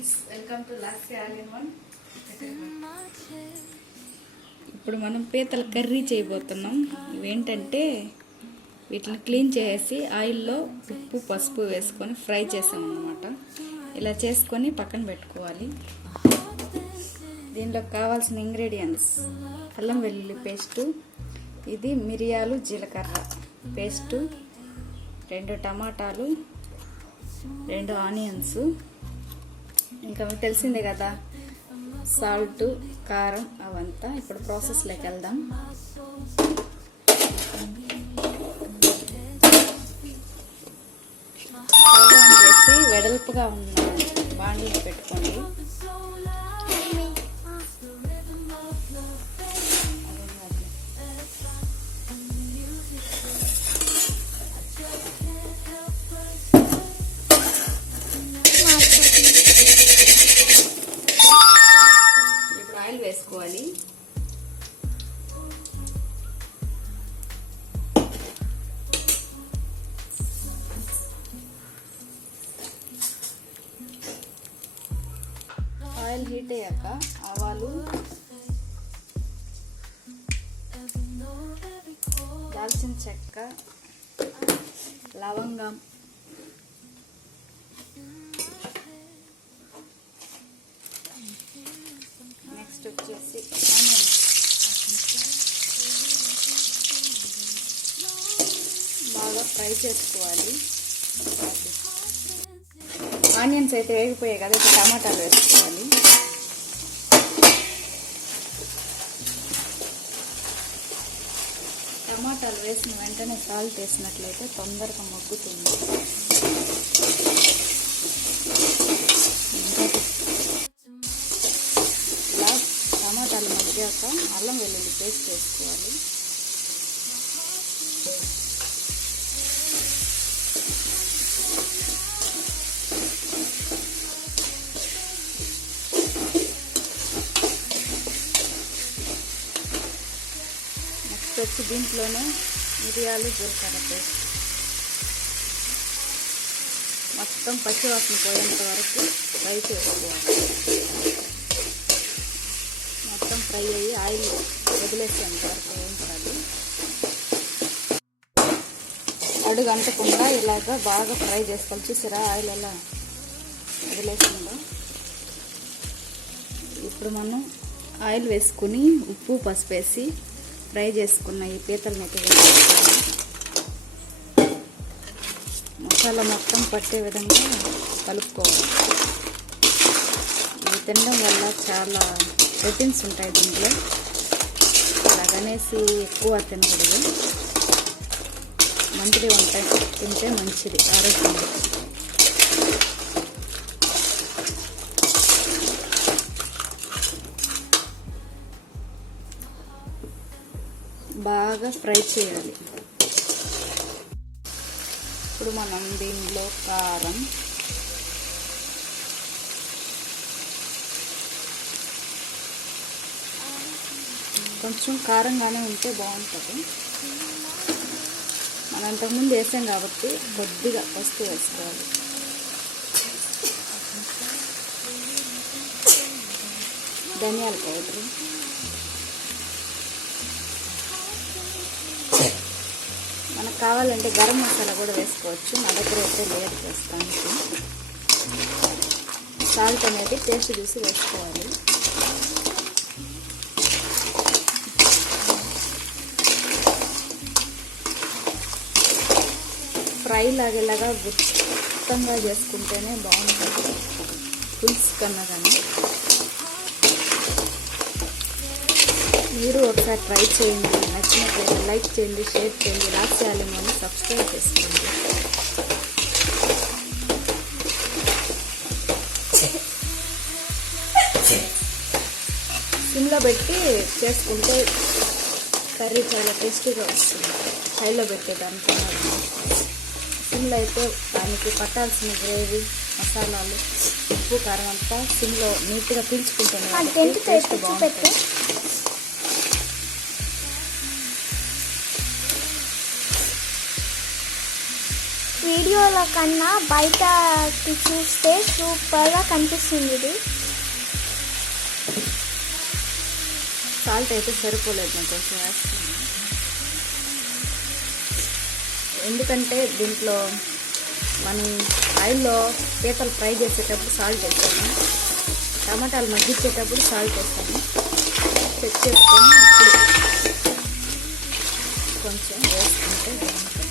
Friends, welcome to Lasya all in one. ఇప్పుడు మనం పీతల కర్రీ చేయబోతున్నాం. ఇవేంటంటే వీటిని క్లీన్ చేసి ఆయిల్లో ఉప్పు పసుపు వేసుకొని ఫ్రై చేసాం అన్నమాట. ఇలా చేసుకొని పక్కన పెట్టుకోవాలి. దీనిలో కావాల్సిన ఇంగ్రీడియంట్స్: అల్లం వెల్లుల్లి పేస్టు, ఇది మిరియాలు జీలకర్ర పేస్టు, 2 టమాటాలు, 2 ఆనియన్స్, ఇంకా మీకు తెలిసిందే కదా సాల్ట్, కారం అవంతా. ఇప్పుడు ప్రాసెస్లోకి వెళ్దాం. స్టవ్ ఆన్ చేసి వెడల్పుగా ఉన్న బాండీని పెట్టుకోండి. ఆయిల్ వేసుకోవాలి. ఆయిల్ హీట్ అయ్యాక ఆవాలు, దాల్చిన చెక్క, లవంగం, నెక్స్ట్ వచ్చేసి ఆనియన్స్ బాగా ఫ్రై చేసుకోవాలి. ఆనియన్స్ అయితే వేగిపోయాయి కదా, ఇప్పుడు టమాటాలు వేసుకోవాలి. టమాటాలు వేసిన వెంటనే సాల్ట్ వేసినట్లయితే తొందరగా మగ్గుతుంది. ఇలా టమాటాలు మగ్గాక అల్లం వెల్లుల్లి పేస్ట్ వేసుకోవాలి. నెక్స్ట్ వచ్చి దీంట్లోనే మిరియాలు జీలకర్ర పేస్ట్ మొత్తం పచ్చివాసన పోయేంత వరకు ఫ్రై చేసుకోవాలి. మొత్తం ఫ్రై అయ్యి ఆయిల్ వదిలేసేంత వరకు వేయించాలి. అడుగు అంటకుండా ఇలాగ బాగా ఫ్రై చేసుకోవాలి. చూసారా ఆయిల్ ఎలా వదిలేసిందో. ఇప్పుడు మనం ఆయిల్ వేసుకుని ఉప్పు పసుపు వేసి ఫ్రై చేసుకున్న ఈ పీతలను అయితే వేసుకోవాలి. మసాలా మొత్తం పట్టే విధంగా కలుపుకోవాలి. ఇవి తినడం వల్ల చాలా ప్రోటీన్స్ ఉంటాయి దీంట్లో. అలాగనేసి ఎక్కువ తినకూడదు. మంచిగా ఉంటాయి, తింటే మంచిది ఆరోగ్యంగా. బాగా ఫ్రై చేయాలి. ఇప్పుడు మనం దీనిలో కారం, కొంచెం కారంగానే ఉంటే బాగుంటుంది. మనం అంతకుముందు వేసాం కాబట్టి కొద్దిగా పసుపు వేసుకోవాలి. ధనియాల పౌడర్, మనకు కావాలంటే గరం మసాలా కూడా వేసుకోవచ్చు. నా దగ్గర అయితే లేదు ప్రస్తుతానికి. సాల్ట్ అనేది టేస్ట్ చూసి వేసుకోవాలి. ఫ్రై లాగేలాగా గుత్తంగా చేసుకుంటేనే బాగుంటుంది, పులుసు కన్నా కానీ. మీరు ఒకసారి ట్రై చేయండి. నచ్చినట్లయితే లైక్ చేయండి, షేర్ చేయండి, Lasya all in one subscribe చేసుకోండి. సిమ్లో పెట్టి చేసుకుంటే కర్రీ చాలా టేస్టీగా వస్తుంది. హైలో పెట్టేదానికన్నా సిమ్లో అయితే దానికి పట్టాల్సిన గ్రేవీ, మసాలాలు, ఉప్పు, కారం అంతా సిమ్లో నీట్గా పీల్చుకుంటున్నాను. టేస్ట్ బాగుంటుంది. వీడియోలో కన్నా బయటకి చూస్తే సూపర్గా కనిపిస్తుంది ఇది. సాల్ట్ అయితే సరిపోలేదు, నేను కొంచెం వేస్తాను. ఎందుకంటే దీంట్లో మనం ఆయిల్లో పీతలు ఫ్రై చేసేటప్పుడు సాల్ట్ వేస్తాము, టమాటాలు మగ్గించేటప్పుడు సాల్ట్ వేస్తాము. చెక్ చేసుకొని ఇప్పుడు కొంచెం వేసుకుంటే బాగుంటుంది.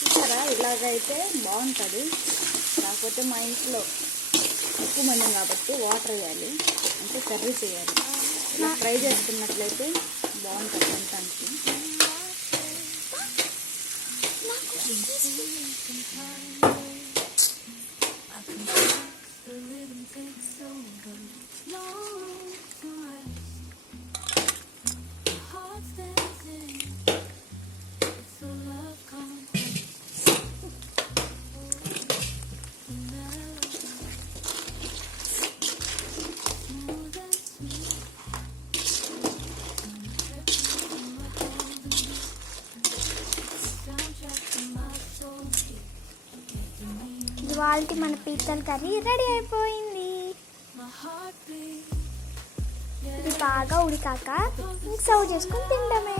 చూసారా, ఇలాగైతే బాగుంటుంది. కాకపోతే మా ఇంట్లో ఎక్కువ మంది కాబట్టి వాటర్ వేయాలి, అంటే కర్రీ చేయాలి. ఇలా ఫ్రై చేసుకున్నట్లయితే బాగుంటుంది తినడానికి. ఇవాళ మన పీతల కర్రీ రెడీ అయిపోయింది. ఇది బాగా ఉడికాక సర్వ్ చేసుకొని తింటామే.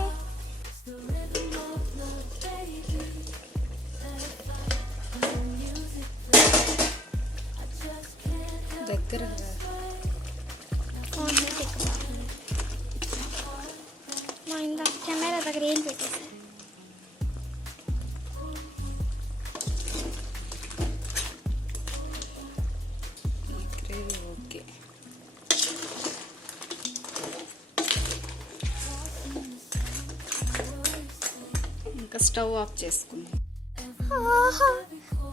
దగ్గర మా ఇందా కెమెరా దగ్గర ఏం పెట్టేసి గ్రేవీ ఓకే. ఇంకా స్టవ్ ఆఫ్ చేసుకుందాం.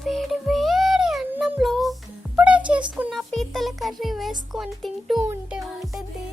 వేడి వేడి అన్నంలో ఇప్పుడే చేసుకున్న పీతల కర్రీ వేసుకొని తింటూ ఉంటే ఉంటుంది.